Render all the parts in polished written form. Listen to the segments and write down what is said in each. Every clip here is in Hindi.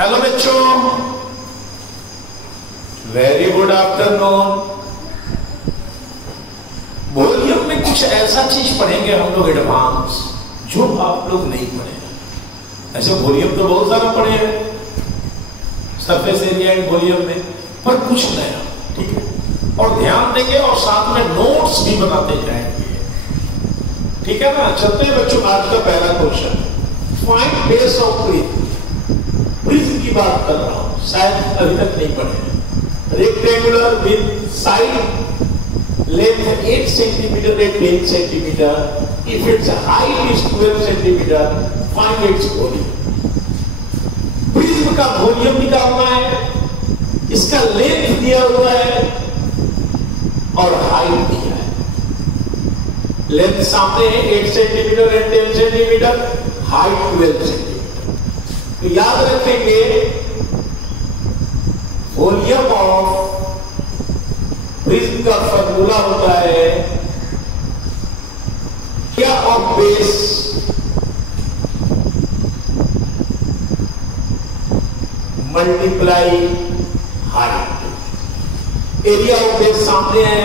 हेलो बच्चों, वेरी गुड आफ्टरनून। वॉल्यूम में कुछ ऐसा चीज पढ़ेंगे हम लोग एडवांस जो आप लोग नहीं पढ़े। ऐसे वॉल्यूम तो बहुत सारा पढ़े हैं सरफेस एरिया एंड वॉल्यूम में, पर कुछ नया, ठीक है। और ध्यान देंगे और साथ में नोट्स भी बनाते जाएंगे, ठीक है ना। चलते हैं बच्चों, आज का पहला question, find base of prism. Prism की बात कर रहा हूं, शायद अभी तक नहीं पढ़े। Rectangular with side length 8 centimetre and 10 centimetre, if it's height is 12 centimetre, find its volume. Prism का वॉल्यूम निकालना है, इसका लेंथ दिया हुआ है और हाइट दिया है। लेंथ सामने है 8 centimetre and 10 centimetre, height 12 centimetre. तो याद रखेंगे वॉल्यूम ऑफ प्रिज्म का फॉर्मूला होता है area of base multiply height. Area of base सामने है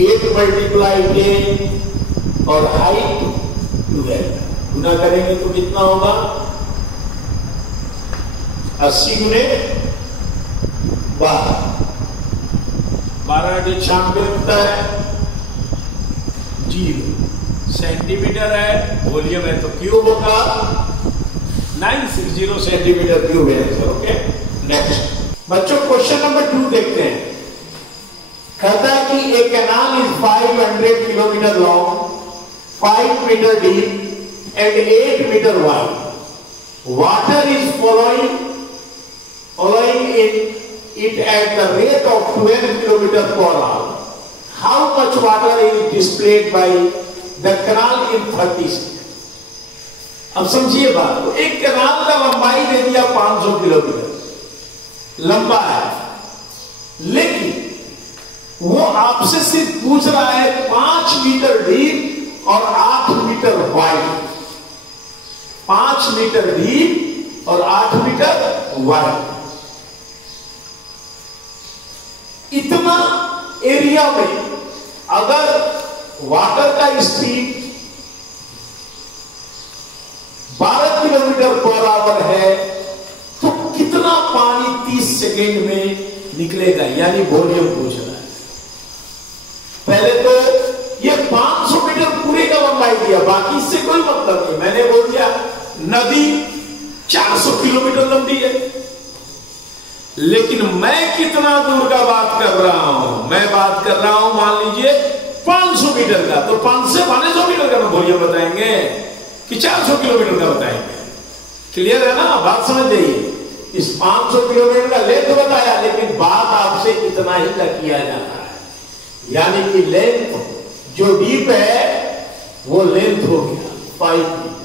8 मल्टीप्लाई 10 और हाइट 12। गुना करेंगे तो कितना होगा? 80 गुने 12, 12 96 होता है। 0 सेंटीमीटर है, वॉल्यूम है तो क्यूब होगा, 960 सेंटीमीटर क्यूब है आंसर। ओके, नेक्स्ट बच्चों क्वेश्चन नंबर 2 देखते हैं। कहता है कि A canal is 500 kilometre long, 5 metre deep and 8 meter wide. Water is following it at the rate of 12 km per hour. How much water is displayed by the canal in 30 seconds? अब समझिए बात को। एक कैनाल का लंबाई दे दिया 500 किलोमीटर लंबा है, लेकिन वो आपसे सिर्फ पूछ रहा है 5 मीटर डीप और 8 मीटर वाइड। 5 मीटर डीप और 8 मीटर वाइड। इतना एरिया में अगर वाटर का स्पीड 12 किलोमीटर पर आवर है तो कितना पानी 30 सेकेंड में निकलेगा, यानी वॉल्यूम पूछ रहा है। पहले तो ये 500 मीटर पूरे का लंबाई दिया, बाकी इससे कोई मतलब नहीं। मैंने बोल दिया नदी 400 किलोमीटर लंबी है, लेकिन मैं कितना दूर का बात कर रहा हूं? मैं बात कर रहा हूं मान लीजिए 500 मीटर का, तो 5 से 500 मीटर का वॉल्यूम बताएंगे कि 400 किलोमीटर का बताएंगे। क्लियर है ना, बात समझ जाइए। इस 500 किलोमीटर का लेंथ बताया, लेकिन बात आपसे इतना ही का किया जाता है, यानी कि लेंथ जो डीप है वो लेंथ हो गया 5 मीटर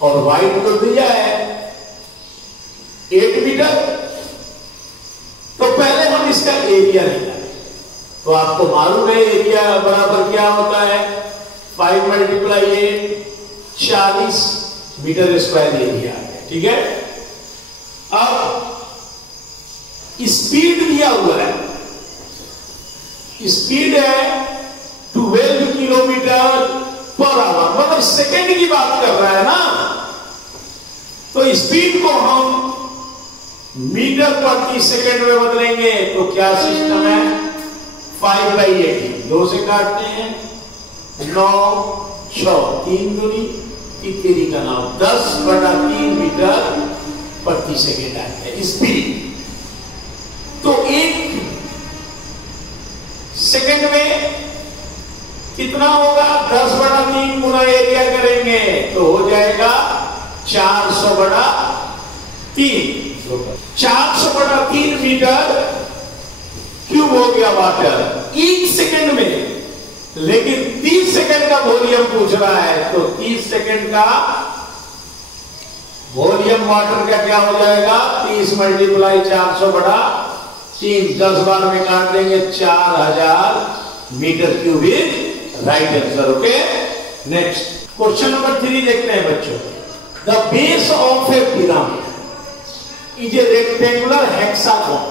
और वाइड तो दिया है 8 मीटर। तो पहले हम इसका एरिया निकालें। तो आपको मालूम है एरिया बराबर क्या होता है? 5 मल्टीप्लाई 8, 40 मीटर स्क्वायर एरिया है, ठीक है। अब स्पीड दिया हुआ है, स्पीड है 12 किलोमीटर पर आवर, मतलब सेकेंड की बात कर रहा है ना। तो स्पीड को हम मीटर प्रति सेकेंड में बदलेंगे तो क्या सिस्टम है? 5/80, 2 से काटते हैं, 9 6 3 दूनी तितेरी का नाम 10/3 मीटर प्रति सेकेंड आता है स्पीड। तो 1 सेकेंड में कितना होगा? 10/3 गुना एरिया करेंगे तो हो जाएगा 400/3। 400/3 मीटर क्यूब हो गया वाटर 1 सेकेंड में। लेकिन 30 सेकेंड का वॉल्यूम पूछ रहा है, तो 30 सेकेंड का वॉल्यूम वाटर का क्या हो जाएगा? 30 मल्टीप्लाई 400/3, 10 बार में काट देंगे 4000 metre cubic. Right answer. Okay, next question number 3 देखते हैं बच्चों। The base of a pyramid rectangular hexagon.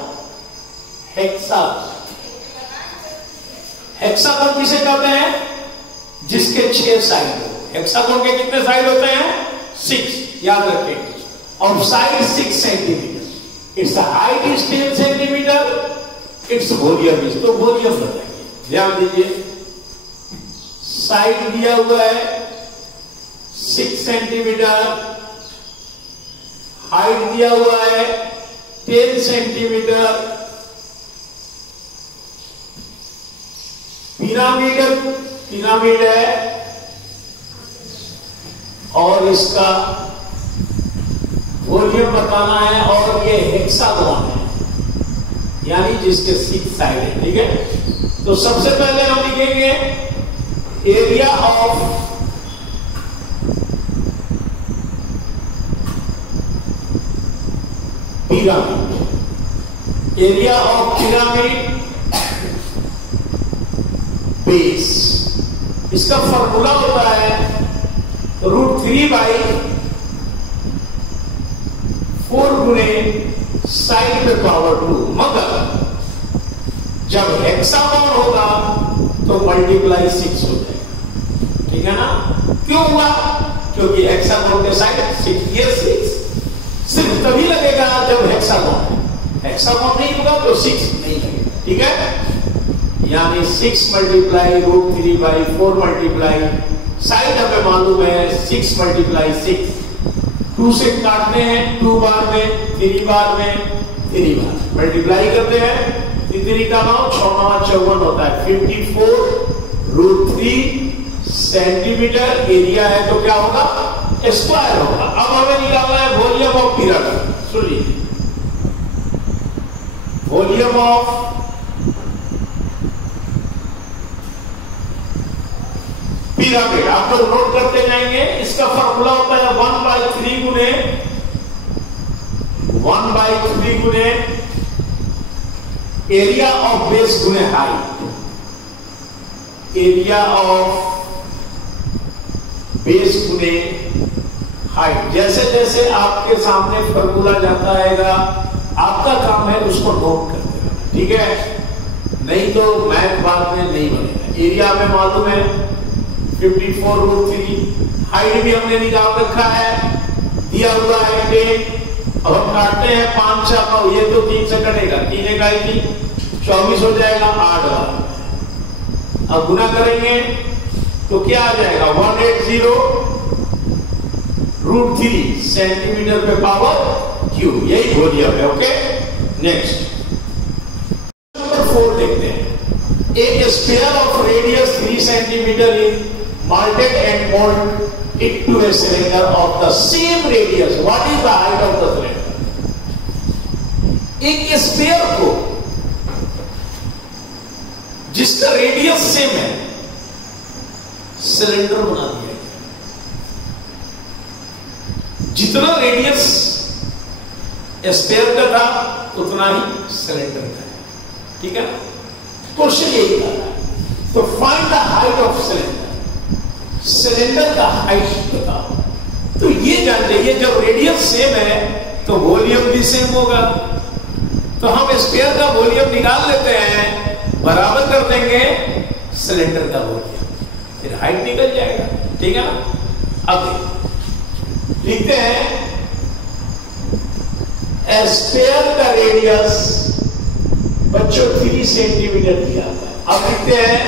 Hexagon किसे कहते हैं? जिसके 6 साइड हो। हेक्सागोन के कितने साइड होते हैं? 6, याद रखेंगे। और side 6 centimetre, it's height is 10 centimetre, its volume is, तो वॉल्यूम बताइए, ध्यान दीजिए। साइड दिया हुआ है 6 सेंटीमीटर, हाइट दिया हुआ है 10 सेंटीमीटर। पिरामिड है और इसका वॉल्यूम बताना है, और ये हेक्सागोन है यानी जिसके 6 साइड है। ठीक है, तो सबसे पहले हम लिखेंगे area of pyramid. Area of pyramid base, इसका फॉर्मूला होता है √3/4 गुने साइड पे पावर 2। मगर जब हेक्सागोन होगा तो मल्टीप्लाई 6 हो जाएगा। ठीक है ना? क्यों हुआ? क्योंकि हेक्सागोन के साइड 6, ये 6 सिर्फ तभी लगेगा जब हेक्सागोन नहीं होगा तो 6 नहीं लगेगा। ठीक है, यानी 6 मल्टीप्लाई √3/4 मल्टीप्लाई साइड हमें मालूम है 6 मल्टीप्लाई 6। 2 से काटते हैं 2 बार में, 3 बार में, 3 बार मल्टीप्लाई करते हैं। 3 का 9, 6 9 54 होता है। 54 √3 सेंटीमीटर एरिया है, तो क्या होगा? स्क्वायर होगा। अब हमें निकालना है वॉल्यूम ऑफ पिरामिड। सुन लीजिए, वॉल्यूम ऑफ पिरामिड आप लोग नोट करते जाएंगे। इसका फॉर्मूला होता है 1/3 गुने एरिया ऑफ बेस गुने हाइट। एरिया ऑफ बेस गुने हाइट। जैसे जैसे आपके सामने फॉर्मूला जाता रहेगा, आपका काम है उसको नोट करते रहना। ठीक है, नहीं तो मैथ बाद में नहीं बनेगा। एरिया में मालूम है 54 √3, हाइट भी हमने निकाल रखा है, दिया हुआ है 10। अब हम काटते हैं 5 4 9, ये तो 3 से कटेगा, 3 इकाई 24 हो जाएगा 8 बार। अब गुना करेंगे तो क्या आ जाएगा? 180 √3 सेंटीमीटर पे पावर क्यूब। यही वॉल्यूम है। ओके, नेक्स्ट नंबर 4 देखते हैं। एक sphere of radius 3 centimetre in molded and mold it to a cylinder of the same radius. What is the height of the cylinder? एक स्फीयर को जिसका रेडियस सेम है सिलेंडर बना दिया गया। जितना रेडियस स्फीयर का था उतना ही सिलेंडर का है। ठीक है, क्वेश्चन यही था। तो find the height of cylinder. Cylinder का हाइट बताओ। तो ये जान जाइए, जब रेडियस सेम है तो वॉल्यूम भी सेम होगा। तो हम स्फीयर का वॉल्यूम निकाल लेते हैं, बराबर कर देंगे सिलेंडर का वॉल्यूम, फिर हाइट निकल जाएगा। ठीक है ना? अब लिखते हैं स्फीयर का रेडियस बच्चों 3 सेंटीमीटर दिया है। अब लिखते हैं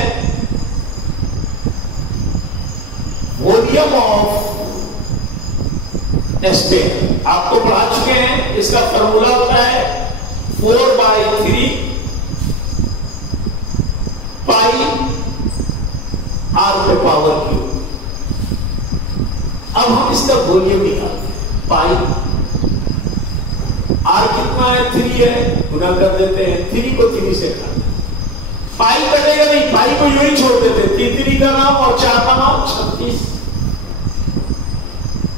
वॉल्यूम ऑफ स्फीयर। आपको पढ़ा चुके हैं, इसका फॉर्मूला होता है 4/3 पाई r पे पावर क्यूब। अब हम इसका वॉल्यूम निकालते हैं। पाई r कितना है? 3 है, गुना कर देते हैं। 3 को 3 से काट, पाई कटेगा नहीं, पाई को यूं ही छोड़ देते। 3 का नाम और 4 का नाम 36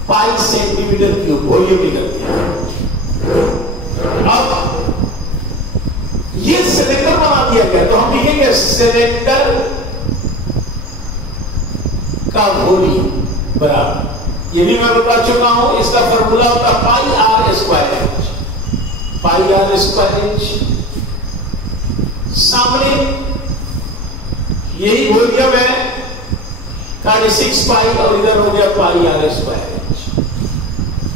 पाई सेंटीमीटर क्यूब वॉल्यूम निकलती है। अब ये सिलेंडर बना दिया गया, तो हम लिखेंगे सिलेंडर का वॉल्यूम बराबर, ये भी मैं बता चुका हूं, इसका फॉर्मूला होता है pi r square. Pi r square inch. सामने यही वॉल्यूम है 36 पाई और इधर हो गया पाई आर स्क्वायर इंच।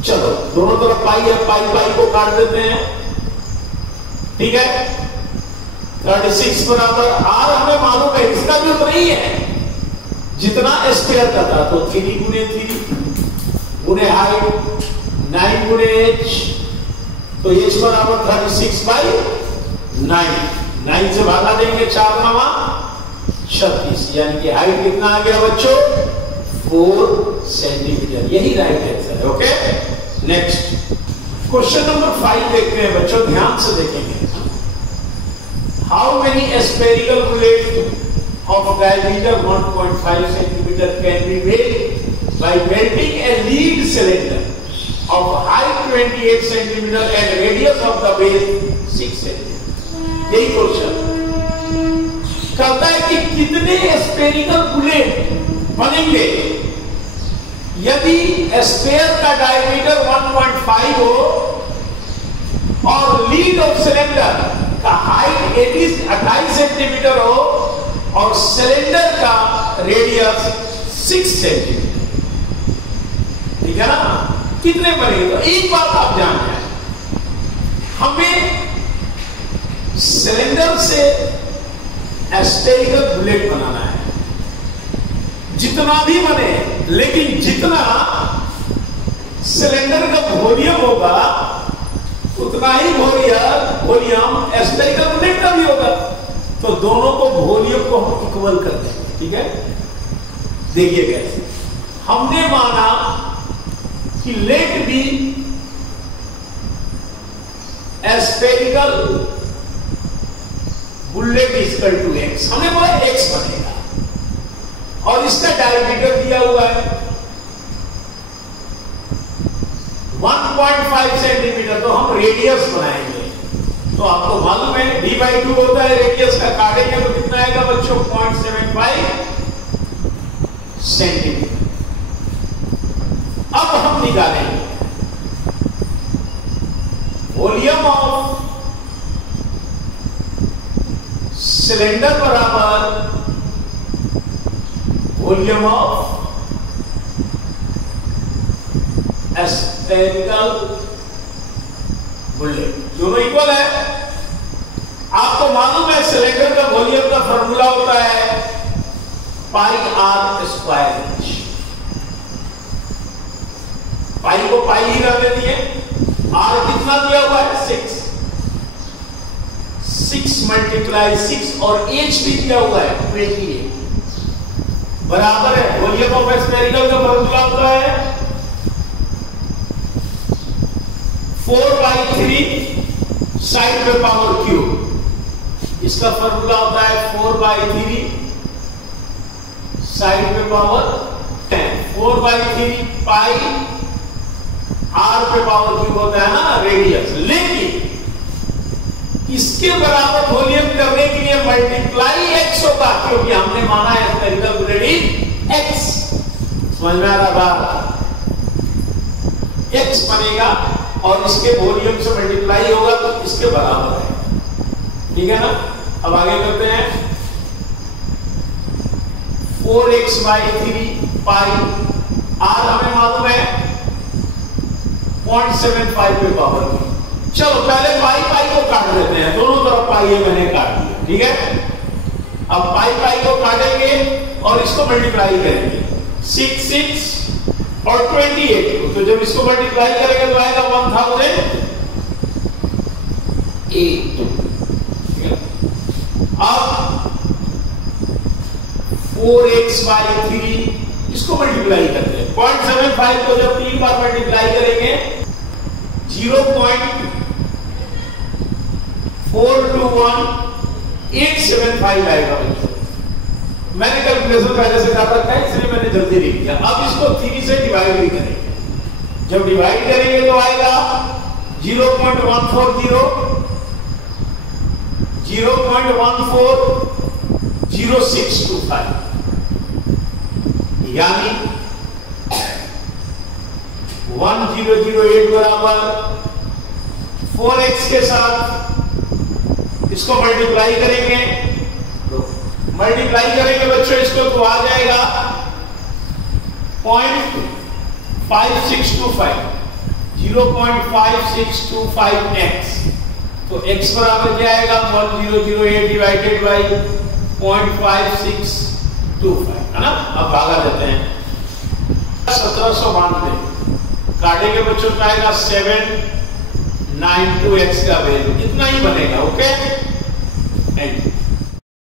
चलो दोनों तरफ पाई है, पाई पाई को काट देते हैं, ठीक है। 36 बराबर आर हमें मालूम है, इसका जो नहीं है जितना स्क्वायर का था, तो 3 गुने 3 गुने हाइट 9 गुने एच, तो एच बराबर 36 बाई 9 से भागा देंगे 4 9 36, यानी कि हाइट कितना आ गया बच्चों 4 सेंटीमीटर। यही राइट आंसर है। ओके, नेक्स्ट क्वेश्चन नंबर 5 देखते हैं बच्चों, ध्यान से देखेंगे। How many spherical bullet of diameter 1.5 centimeter can be made by melting a lead cylinder of height 28 centimeter and radius of the base 6 centimeter। यही क्वेश्चन कहता है कि कितने स्फेरिकल बुलेट बनेंगे यदि स्फेयर का डायमीटर 1.5 हो और लीड ऑफ सिलेंडर का हाइट 28 सेंटीमीटर हो और सिलेंडर का रेडियस 6 सेंटीमीटर, ठीक है ना। कितने बनेंगे? तो एक बात आप जान जाए, हमें सिलेंडर से स्फेरिकल बुलेट बनाना है, जितना भी बने, लेकिन जितना सिलेंडर का वॉल्यूम होगा उतना ही वॉल्यूम स्फेरिकल बुलेट का भी होगा। तो दोनों को वॉल्यूम को हम इक्वल कर देंगे, ठीक है। देखिए कैसे, हमने माना कि let be spherical bullet equal to x, हमने बोला एक्स बनेगा और इसका डायमीटर दिया हुआ है 1.5 सेंटीमीटर, तो हम रेडियस बनाएंगे। तो आपको मालूम है d/2 होता है रेडियस का, काटेंगे तो कितना आएगा बच्चों 0.75 सेंटीमीटर। अब हम निकालेंगे वॉल्यूम ऑफ सिलेंडर बराबर वॉल्यूम ऑफ स्फेरिकल बुलेट, दोनों इक्वल है। आपको मालूम है सिलेंडर का वॉल्यूम का फॉर्मूला होता है पाई आर स्क्वायर इंच। पाई को पाई ही रहने दिए, आर कितना दिया हुआ है 6 मल्टीप्लाई 6 और एच भी दिया हुआ है 28 बराबर है। वॉल्यूम ऑफ स्फेरिकल का फॉर्मूला होता है 4/3 साइड पे पावर क्यूब, इसका फॉर्मूला होता है 4/3 साइड पे पावर 10। 4/3 पाई आर पे पावर क्यूब होता है ना रेडियस, लेकिन इसके बराबर वॉल्यूम करने के लिए मल्टीप्लाई एक्स होगा, क्योंकि हमने माना है स्फेरिकल बुलेट एक्स। समझ में आ रहा बात? एक्स बनेगा और इसके वॉल्यूम से मल्टीप्लाई होगा तो इसके बराबर है, ठीक है ना। अब आगे करते हैं 4x/3 पाई आर हमें मालूम है 0.75 पे पावर। चलो पहले पाई पाई को काट देते हैं, दोनों तरफ पाई है मैंने काट दिया, ठीक है। अब पाई पाई को काटेंगे और इसको मल्टीप्लाई करेंगे 6 और 28, तो जब इसको मल्टीप्लाई करेंगे तो आएगा 1008। अब 4x/3 इसको मल्टीप्लाई करते हैं, 0.75 को जब 3 बार मल्टीप्लाई करेंगे 0.421875 आएगा। मैंने कैलकुलेशन पहले से कर रखा है इसलिए मैंने जल्दी लिख दिया। अब इसको 3 से डिवाइड भी करेंगे, जब डिवाइड करेंगे तो आएगा 0.140 0.140625, यानी 1008 बराबर 4x के साथ इसको मल्टीप्लाई करेंगे, बच्चों इसको तो आ जाएगा 0.5625, 0.5625x। तो x बराबर क्या आएगा 1008 डिवाइडेड बाई 0.5625, है ना। अब भागा देते हैं 1792 काटेंगे बच्चों का आएगा 792x का वैल्यू, इतना ही बनेगा। ओके,